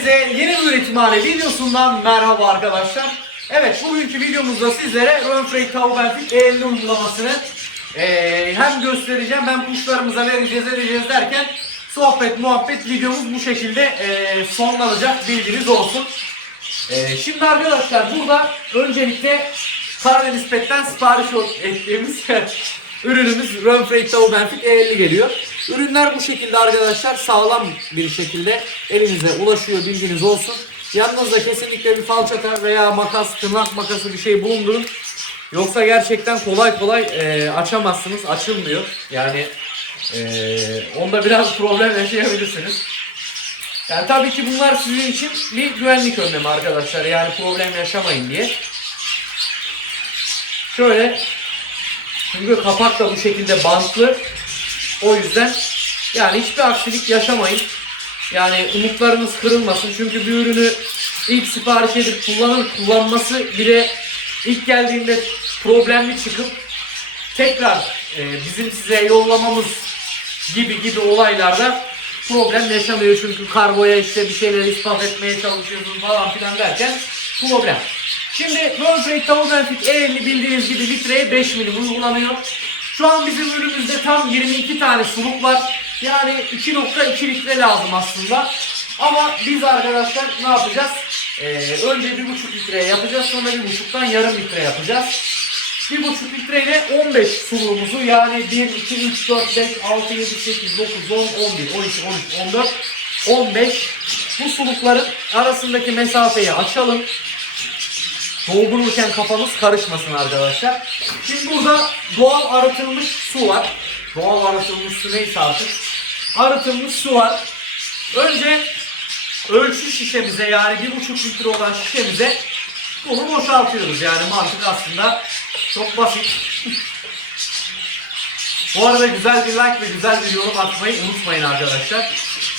Hepinize yeni bir üretimhane videosundan merhaba arkadaşlar. Evet bugünkü videomuzda sizlere Renfrey Taubenfit E50 uygulamasını eee, hem göstereceğim hem kuşlarımıza vereceğiz edeceğiz derken sohbet muhabbet videomuz bu şekilde eee, sonlanacak bilginiz olsun. Eee, şimdi arkadaşlar burada öncelikle Karadeniz Pet'ten sipariş ettiğimiz ürünümüz Renfrey Taubenfit E50 geliyor. Ürünler bu şekilde arkadaşlar sağlam bir şekilde elinize ulaşıyor bilginiz olsun. Yanınızda kesinlikle bir falçata veya makas, tırnak makası bir şey bulundurun. Yoksa gerçekten kolay kolay e, açamazsınız. Açılmıyor. Yani e, onda biraz problem yaşayabilirsiniz. Yani tabii ki bunlar sizin için bir güvenlik önlemi arkadaşlar. Yani problem yaşamayın diye. Şöyle çünkü kapak da bu şekilde bantlı. O yüzden yani hiçbir aksilik yaşamayın. Yani umutlarınız kırılmasın. Çünkü bir ürünü ilk sipariş edip kullanın kullanması bile ilk geldiğinde problemli çıkıp tekrar e, bizim size yollamamız gibi gibi olaylarda problem yaşamıyor. Çünkü kargoya işte bir şeyler ispat etmeye çalışıyorsun falan filan derken problem. Şimdi Tavuk Benfit E50 bildiğiniz gibi litreye 5 milim uygulanıyor. Şu an bizim ürünümüzde tam 22 tane suluk var. Yani 2.2 litre lazım aslında. Ama biz arkadaşlar ne yapacağız? Ee, önce 1.5 litreye yapacağız. Sonra 1.5'tan yarım litre yapacağız. 1.5 litreyle 15 suluğumuzu yani 1, 2, 3, 4, 5, 6, 7, 8, 9, 10, 11, 12, 13, 14, 15 bu sulukların arasındaki mesafeyi açalım. Doldururken kafamız karışmasın arkadaşlar. Şimdi burada doğal arıtılmış su var. Doğal arıtılmış su neyse artık. Arıtılmış su var. Önce ölçü şişemize yani bir buçuk litre olan şişemize bunu boşaltıyoruz. Yani mantık aslında çok basit. Bu arada güzel bir like ve güzel bir yorum atmayı unutmayın arkadaşlar.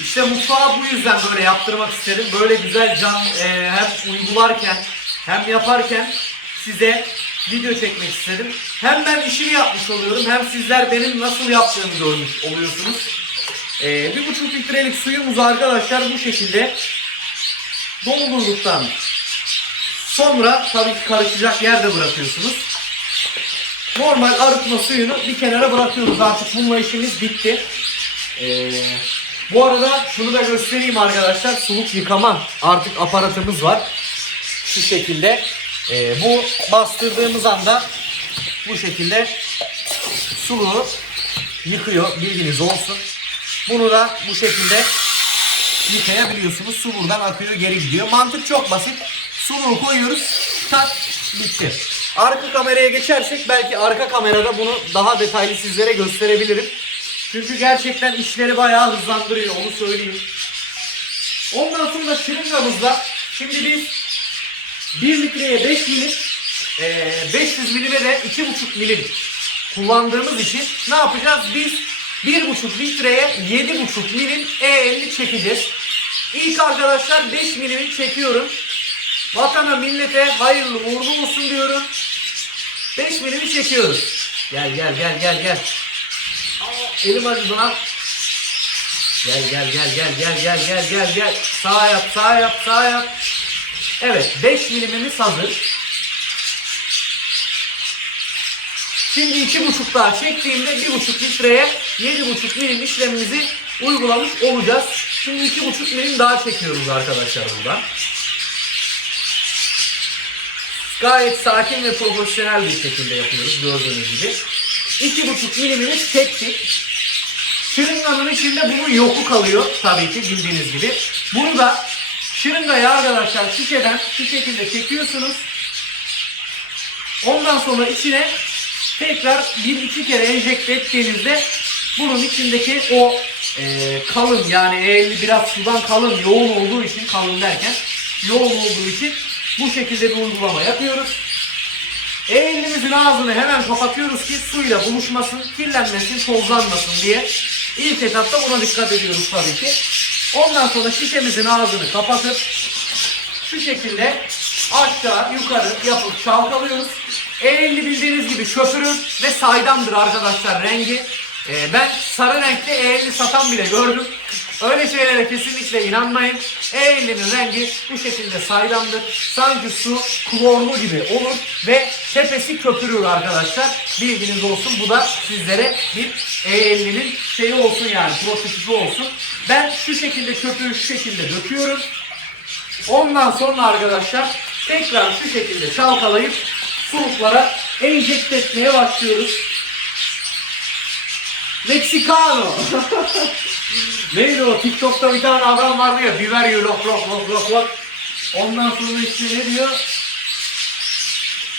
İşte mutfağı bu yüzden böyle yaptırmak istedim. Böyle güzel can e, hem uygularken hem yaparken size video çekmek istedim. Hem ben işimi yapmış oluyorum hem sizler benim nasıl yaptığımı görmüş oluyorsunuz. E, bir buçuk litrelik suyumuzu arkadaşlar bu şekilde doldurduktan sonra tabii ki karışacak yerde bırakıyorsunuz. Normal arıtma suyunu bir kenara bırakıyoruz. Artık bununla işimiz bitti. Ee, bu arada şunu da göstereyim arkadaşlar. Suluk yıkama artık aparatımız var. Şu şekilde. Ee, bu bastırdığımız anda bu şekilde suluğu yıkıyor. Bilginiz olsun. Bunu da bu şekilde yıkayabiliyorsunuz. Su buradan akıyor geri gidiyor. Mantık çok basit. Suluğu koyuyoruz. Tak bitti. Arka kameraya geçersek belki arka kamerada bunu daha detaylı sizlere gösterebilirim. Çünkü gerçekten işleri bayağı hızlandırıyor onu söyleyeyim. Ondan sonra şırıngamızda şimdi biz 1 litreye 5 milim eee, 500 milime de 2,5 milim kullandığımız için ne yapacağız? Biz 1,5 litreye 7,5 milim E50 çekeceğiz. İlk arkadaşlar 5 milimi çekiyorum. Vatana millete hayırlı uğurlu olsun diyorum. 5 milimi çekiyoruz. Gel gel gel gel gel. Elim acıdı lan. Gel gel gel gel gel gel gel gel gel. Sağ yap sağ yap sağ yap. Evet 5 milimimiz hazır. Şimdi iki buçuk daha çektiğimde bir buçuk litreye yedi buçuk milim işlemimizi uygulamış olacağız. Şimdi iki buçuk milim daha çekiyoruz arkadaşlar buradan. Gayet sakin ve profesyonel bir şekilde yapıyoruz gördüğünüz gibi. İki buçuk milimimiz çektik. Şırınganın içinde bunun yoku kalıyor tabii ki bildiğiniz gibi. Bunu da şırıngayı arkadaşlar şişeden şu şekilde çekiyorsunuz. Ondan sonra içine tekrar bir iki kere enjekte ettiğinizde bunun içindeki o e, kalın yani eğri biraz sudan kalın yoğun olduğu için kalın derken yoğun olduğu için bu şekilde bir uygulama yapıyoruz. Elimizin ağzını hemen kapatıyoruz ki suyla buluşmasın, kirlenmesin, tozlanmasın diye. İlk etapta buna dikkat ediyoruz tabii ki. Ondan sonra şişemizin ağzını kapatıp şu şekilde aşağı yukarı yapıp çalkalıyoruz. E50 bildiğiniz gibi şoförür ve saydamdır arkadaşlar rengi. Ee, ben sarı renkli E50 satan bile gördüm. Öyle şeylere kesinlikle inanmayın. E50'nin rengi bu şekilde saydamdır. Sanki su klorlu gibi olur ve tepesi köpürür arkadaşlar. Bilginiz olsun. Bu da sizlere bir E50'nin şeyi olsun yani prototipi olsun. Ben şu şekilde köpüğü şu şekilde döküyorum. Ondan sonra arkadaşlar tekrar şu şekilde çalkalayıp suluklara enjekte etmeye başlıyoruz. Mexicano. Neydi o? TikTok'ta bir tane adam vardı ya biber yiyor lok lok lok lok lok. Ondan sonra işte ne diyor?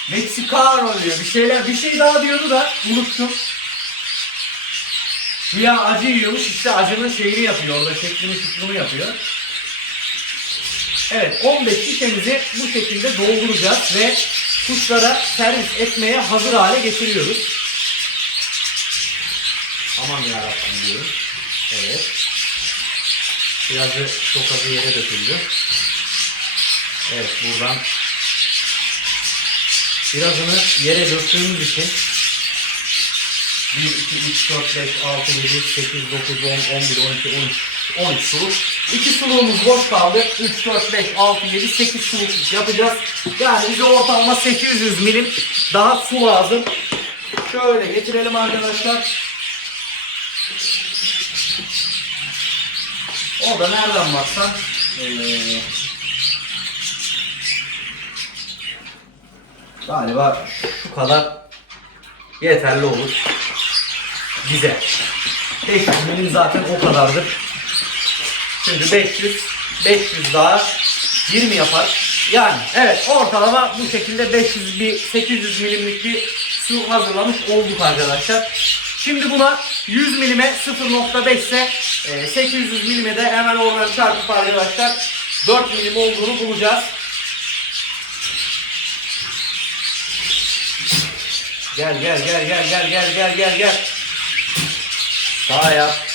Mexicano diyor. Bir şeyler bir şey daha diyordu da unuttum. Ya acı yiyormuş işte acının şeyini yapıyor orada şeklini şuklunu yapıyor. Evet 15 şişemizi bu şekilde dolduracağız ve kuşlara servis etmeye hazır hale getiriyoruz. Aman yarabbim diyorum. Evet. Birazı çok azı yere döküldü. Evet buradan birazını yere döktüğümüz için 1, 2, 3, 4, 5, 6, 7, 8, 9, 10, 11, 12, 13, 13 suluk. 2 suluğumuz boş kaldı. 3, 4, 5, 6, 7, 8 suluk yapacağız. Yani bize ortalama 800 milim daha su lazım. Şöyle getirelim arkadaşlar. O da nereden baksan eee, galiba şu kadar yeterli olur bize. 500 milim zaten o kadardır. Çünkü 500 500 daha 20 yapar. Yani evet ortalama bu şekilde 500 bir 800 milimlik bir su hazırlamış olduk arkadaşlar. Şimdi buna 100 milime 0.5 ise e, 800 milime de hemen oradan çarpıp arkadaşlar 4 milim olduğunu bulacağız. Gel gel gel gel gel gel gel gel gel. Daha yap.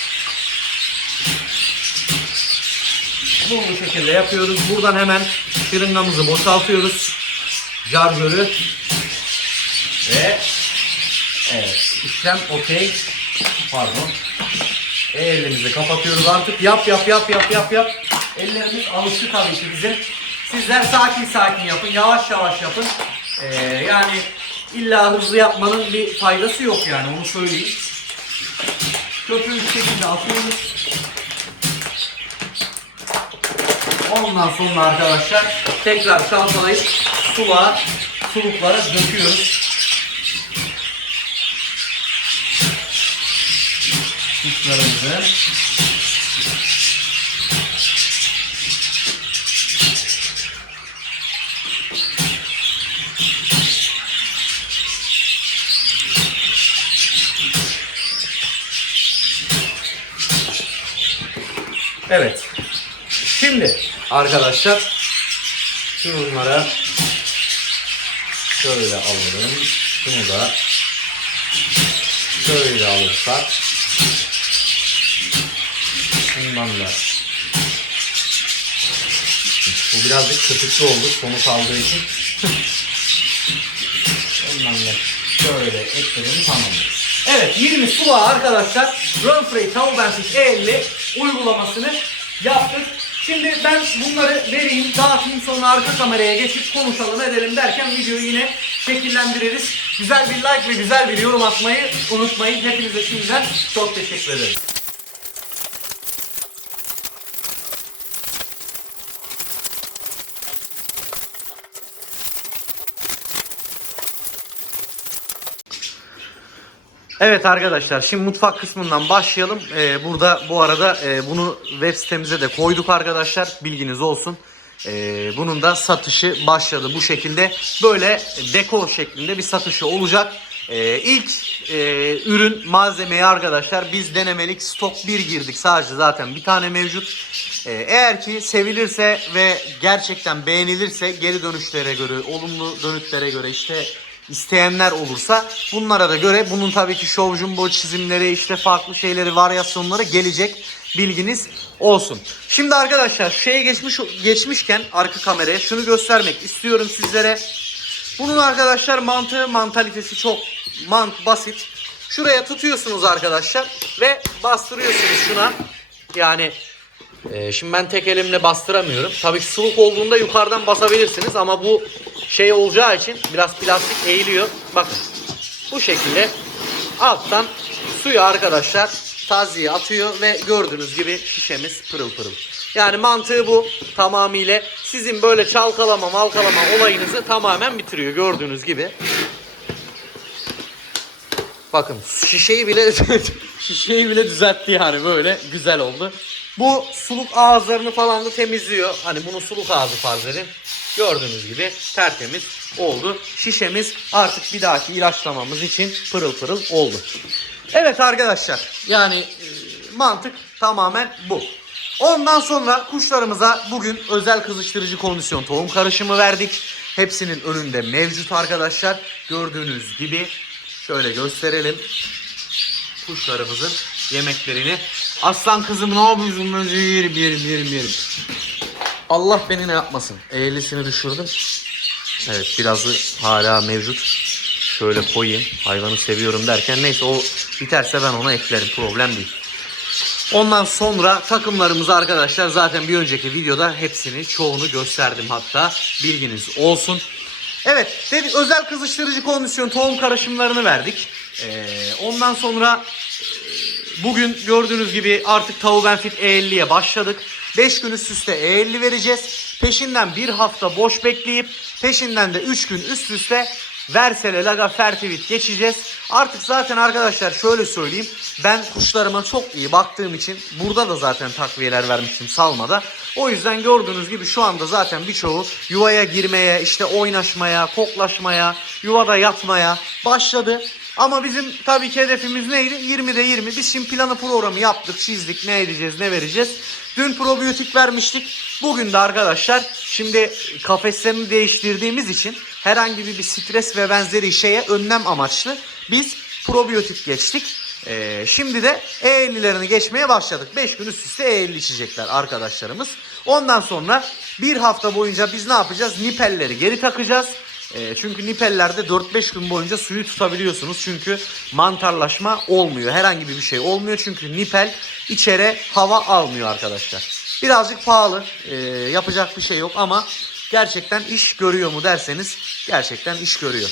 Bunu bu şekilde yapıyoruz. Buradan hemen şırıngamızı boşaltıyoruz. Jargörü. Ve evet işlem okey. Pardon. E, elimizi kapatıyoruz artık. Yap yap yap yap yap yap. Ellerimiz alıştı tabii ki bizim. Sizler sakin sakin yapın. Yavaş yavaş yapın. Ee, yani illa hızlı yapmanın bir faydası yok yani onu söyleyeyim. Köpüğü şu şekilde atıyoruz. Ondan sonra arkadaşlar tekrar çalkalayıp suluğa, suluklara döküyoruz. Kuşlarımızı. Evet. Şimdi arkadaşlar şunlara şöyle alalım. Şunu da şöyle alırsak şundan da bu birazcık köpüklü oldu sonu kaldığı için. Ondan da şöyle ekledim tamamdır. Evet 20 sulağa arkadaşlar Runfrey Tavuk Benfish 50 uygulamasını yaptık. Şimdi ben bunları vereyim, dağıtayım sonra arka kameraya geçip konuşalım edelim derken videoyu yine şekillendiririz. Güzel bir like ve güzel bir yorum atmayı unutmayın. Hepinize şimdiden çok teşekkür ederim. Evet arkadaşlar şimdi mutfak kısmından başlayalım. Ee, burada bu arada e, bunu web sitemize de koyduk arkadaşlar. Bilginiz olsun. Ee, bunun da satışı başladı bu şekilde. Böyle dekor şeklinde bir satışı olacak. Ee, ilk e, ürün malzemeyi arkadaşlar biz denemelik stok 1 girdik. Sadece zaten bir tane mevcut. Ee, eğer ki sevilirse ve gerçekten beğenilirse geri dönüşlere göre, olumlu dönütlere göre işte isteyenler olursa bunlara da göre bunun tabii ki show jumbo çizimleri işte farklı şeyleri varyasyonları gelecek bilginiz olsun. Şimdi arkadaşlar şeye geçmiş geçmişken arka kameraya şunu göstermek istiyorum sizlere. Bunun arkadaşlar mantığı mantalitesi çok mant basit. Şuraya tutuyorsunuz arkadaşlar ve bastırıyorsunuz şuna. Yani Ee, şimdi ben tek elimle bastıramıyorum. Tabii ki olduğunda yukarıdan basabilirsiniz ama bu şey olacağı için biraz plastik eğiliyor. Bakın bu şekilde alttan suyu arkadaşlar taziye atıyor ve gördüğünüz gibi şişemiz pırıl pırıl. Yani mantığı bu tamamıyla sizin böyle çalkalama malkalama olayınızı tamamen bitiriyor gördüğünüz gibi. Bakın şişeyi bile şişeyi bile düzeltti yani böyle güzel oldu. Bu suluk ağızlarını falan da temizliyor. Hani bunu suluk ağzı farz edin. Gördüğünüz gibi tertemiz oldu. Şişemiz artık bir dahaki ilaçlamamız için pırıl pırıl oldu. Evet arkadaşlar yani e, mantık tamamen bu. Ondan sonra kuşlarımıza bugün özel kızıştırıcı kondisyon tohum karışımı verdik. Hepsinin önünde mevcut arkadaşlar. Gördüğünüz gibi şöyle gösterelim kuşlarımızın yemeklerini. Aslan kızım ne yapıyorsun? Ben seni yerim yerim yerim. Allah beni ne yapmasın. Eğrisini düşürdüm. Evet birazı hala mevcut. Şöyle koyayım. Hayvanı seviyorum derken neyse o biterse ben ona eklerim. Problem değil. Ondan sonra takımlarımızı arkadaşlar zaten bir önceki videoda hepsini çoğunu gösterdim hatta bilginiz olsun. Evet dedik özel kızıştırıcı kondisyon tohum karışımlarını verdik. Ee, ondan sonra bugün gördüğünüz gibi artık Tavu Benfit E50'ye başladık. 5 gün üst üste E50 vereceğiz. Peşinden bir hafta boş bekleyip peşinden de 3 gün üst üste Versele Laga Fertivit geçeceğiz. Artık zaten arkadaşlar şöyle söyleyeyim. Ben kuşlarıma çok iyi baktığım için burada da zaten takviyeler vermiştim salmada. O yüzden gördüğünüz gibi şu anda zaten birçoğu yuvaya girmeye, işte oynaşmaya, koklaşmaya, yuvada yatmaya başladı. Ama bizim tabii ki hedefimiz neydi? 20'de 20. Biz şimdi planı programı yaptık, çizdik. Ne edeceğiz, ne vereceğiz. Dün probiyotik vermiştik. Bugün de arkadaşlar şimdi kafeslerini değiştirdiğimiz için herhangi bir, stres ve benzeri şeye önlem amaçlı biz probiyotik geçtik. Ee, şimdi de E50'lerini geçmeye başladık. 5 gün üst üste E50 içecekler arkadaşlarımız. Ondan sonra bir hafta boyunca biz ne yapacağız? Nipelleri geri takacağız. E, çünkü nipellerde 4-5 gün boyunca suyu tutabiliyorsunuz. Çünkü mantarlaşma olmuyor. Herhangi bir şey olmuyor. Çünkü nipel içeri hava almıyor arkadaşlar. Birazcık pahalı. E, yapacak bir şey yok ama gerçekten iş görüyor mu derseniz gerçekten iş görüyor.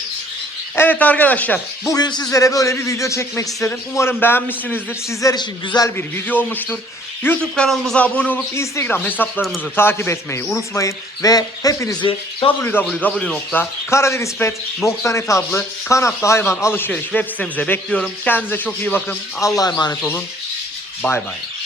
Evet arkadaşlar bugün sizlere böyle bir video çekmek istedim. Umarım beğenmişsinizdir. Sizler için güzel bir video olmuştur. YouTube kanalımıza abone olup Instagram hesaplarımızı takip etmeyi unutmayın. Ve hepinizi www.karadenizpet.net adlı kanatlı hayvan alışveriş web sitemize bekliyorum. Kendinize çok iyi bakın. Allah'a emanet olun. Bay bay.